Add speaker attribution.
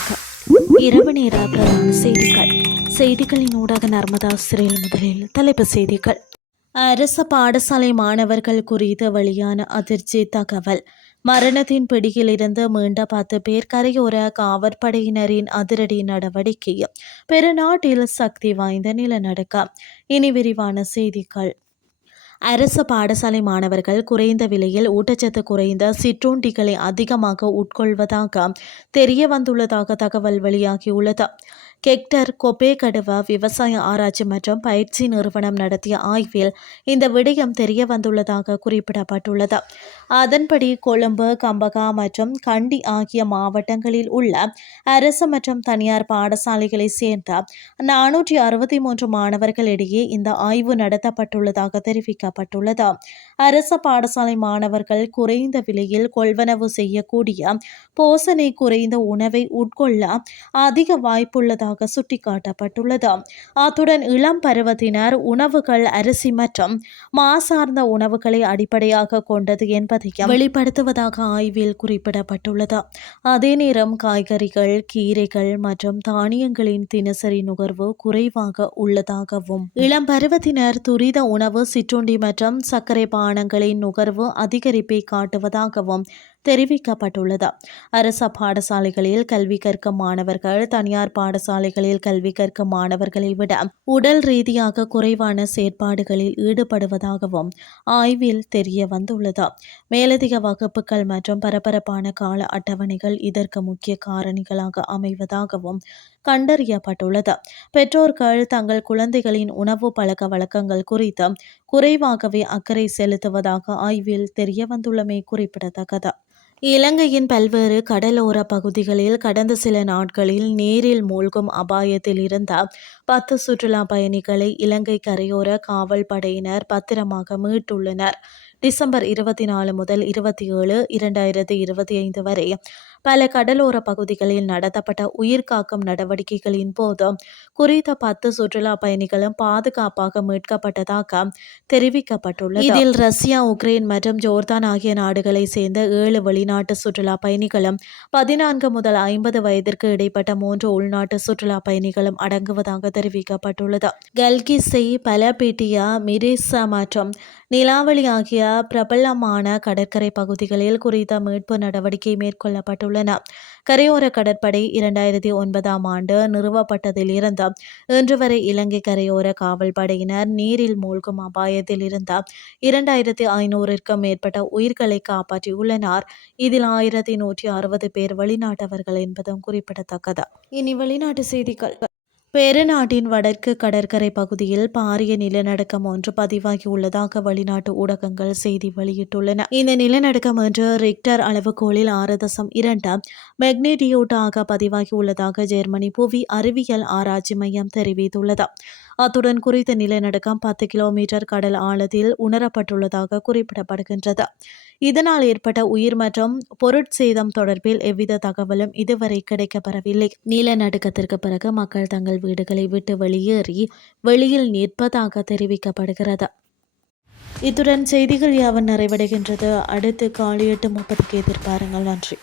Speaker 1: வணக்கம் இரவு நேர பிரதான செய்திகள். செய்திகளின் ஊடாக நர்மதா சிறையில் முதலில் தலைப்பு செய்திகள். அரசு பாடசாலை மாணவர்கள் குறித்து வெளியான அதிர்ச்சி தகவல். மரணத்தின் பிடியில் இருந்து மீண்ட பத்து பேர் கரையோர காவற்படையினரின் அதிரடி நடவடிக்கை பெருநாட்டில் சக்தி வாய்ந்த நிலநடுக்கம். இனி விரிவான செய்திகள். அரசு பாடசாலை மாணவர்கள் குறைந்த விலையில் ஊட்டச்சத்து குறைந்த சிற்றூண்டிகளை அதிகமாக உட்கொள்வதாக தெரிய வந்துள்ளதாக தகவல் வெளியாகியுள்ளது. கெக்டர் கொபேகடுவ விவசாய ஆராய்ச்சி மற்றும் பயிற்சி நிறுவனம் நடத்திய ஆய்வில் இந்த விடயம் தெரிய வந்துள்ளதாக குறிப்பிடப்பட்டுள்ளது. அதன்படி கொழும்பு கம்பகா மற்றும் கண்டி ஆகிய மாவட்டங்களில் உள்ள அரசு மற்றும் தனியார் பாடசாலைகளை சேர்ந்த நானூற்றி அறுபத்தி மூன்று மாணவர்களிடையே இந்த ஆய்வு நடத்தப்பட்டுள்ளதாக தெரிவிக்கப்பட்டுள்ளது. அரசு பாடசாலை மாணவர்கள் குறைந்த விலையில் கொள்வனவு செய்யக்கூடிய போசனை குறைந்த உணவை உட்கொள்ள அதிக வாய்ப்புள்ளதாக இருப்பதாக சுட்டிக்காட்டப்பட்டுள்ளது. அத்துடன் இளம் பருவத்தினர் உணவுகள் அரிசி மற்றும் மாசார்ந்த உணவுகளை அடிப்படையாக கொண்டது என்பதையும் வெளிப்படுத்துவதாக ஆய்வில் குறிப்பிடப்பட்டுள்ளது. அதே நேரம் காய்கறிகள் கீரைகள் மற்றும் தானியங்களின் தினசரி நுகர்வு குறைவாக உள்ளதாகவும் இளம் பருவத்தினர் துரித உணவு சிற்றுண்டி மற்றும் சர்க்கரை பானங்களின் நுகர்வு அதிகரிப்பை காட்டுவதாகவும் தெரிவிக்கப்பட்டுள்ளது. அரச பாடசாலைகளில் கல்வி கற்கும் மாணவர்கள் தனியார் பாடசாலைகளில் கல்வி கற்கும் மாணவர்களை விட உடல் ரீதியாக குறைவான செயற்பாடுகளில் ஈடுபடுவதாகவும் ஆய்வில் தெரிய வந்துள்ளது. மேலதிக வகுப்புகள் மற்றும் பரபரப்பான கால அட்டவணைகள் இதற்கு முக்கிய காரணிகளாக அமைவதாகவும் கண்டறியப்பட்டுள்ளது. பெற்றோர்கள் தங்கள் குழந்தைகளின் உணவு பழக்க வழக்கங்கள் குறித்து குறைவாகவே அக்கறை செலுத்துவதாக ஆய்வில் தெரிய வந்துள்ளமை குறிப்பிடத்தக்கது. இலங்கையின் பல்வேறு கடலோர பகுதிகளில் கடந்த சில நாட்களில் நீரில் மூழ்கும் அபாயத்தில் இருந்த பத்து சுற்றுலா பயணிகளை இலங்கை கரையோர காவல் படையினர் பத்திரமாக மீட்டுள்ளனர். டிசம்பர் இருபத்தி நாலு முதல் இருபத்தி ஏழு இரண்டாயிரத்தி இருபத்தி ஐந்து வரை பல கடலோர பகுதிகளில் நடத்தப்பட்ட உயிர்காக்கும் நடவடிக்கைகளின் போது குறித்த பத்து சுற்றுலா பயணிகளும் பாதுகாப்பாக மீட்கப்பட்டதாக தெரிவிக்கப்பட்டுள்ளது. இதில் ரஷ்யா உக்ரைன் மற்றும் ஜோர்தான் ஆகிய நாடுகளை சேர்ந்த ஏழு வெளிநாட்டு சுற்றுலா பயணிகளும் பதினான்கு முதல் ஐம்பது வயதிற்கு இடைப்பட்ட மூன்று உள்நாட்டு சுற்றுலா பயணிகளும் அடங்குவதாக தெரிவிக்கப்பட்டுள்ளது. கல்கிசை பலபீட்டியா மிரிசா மற்றும் நிலாவளி ஆகிய பிரபலமான கடற்கரை பகுதிகளில் குறித்த மீட்பு நடவடிக்கை மேற்கொள்ளப்பட்டுள்ளன கரையோர கடற்படை இரண்டாயிரத்தி ஒன்பதாம் ஆண்டு நிறுவப்பட்டதிலிருந்து இன்று வரை இலங்கை கரையோர காவல் படையினர் நீரில் மூழ்கும் அபாயத்தில் இருந்த இரண்டாயிரத்தி ஐநூறுக்கும் மேற்பட்ட உயிர்களை காப்பாற்றியுள்ளனர். இதில் ஆயிரத்தி நூற்றி அறுபது பேர் வெளிநாட்டவர்கள் என்பதும் குறிப்பிடத்தக்கது. இனி வெளிநாட்டு செய்திகள். பெருநாட்டின் வடக்கு கடற்கரை பகுதியில் பாரிய நிலநடுக்கம் ஒன்று பதிவாகியுள்ளதாக வெளிநாட்டு ஊடகங்கள் செய்தி வெளியிட்டுள்ளன. இந்த நிலநடுக்கம் ஒன்று ரிக்டர் அளவுகோலில் ஆறு தசம் இரண்டு பதிவாகி பதிவாகியுள்ளதாக ஜெர்மனி புவி அறிவியல் ஆராய்ச்சி மையம் தெரிவித்துள்ளது. அத்துடன் குறித்த நிலநடுக்கம் பத்து கிலோமீட்டர் கடல் ஆழத்தில் உணரப்பட்டுள்ளதாக குறிப்பிடப்படுகின்றது. இதனால் ஏற்பட்ட உயிர் மற்றும் பொருட்சேதம் தொடர்பில் எவ்வித தகவலும் இதுவரை கிடைக்கப்பெறவில்லை. நிலநடுக்கத்திற்கு பிறகு மக்கள் தங்கள் வீடுகளை விட்டு வெளியேறி வெளியில் நிற்பதாக தெரிவிக்கப்படுகிறது. இத்துடன் செய்திகள் யாவன் நிறைவடைகின்றது. அடுத்து காலை எட்டு முப்பதுக்கு எதிர்பாருங்கள். நன்றி.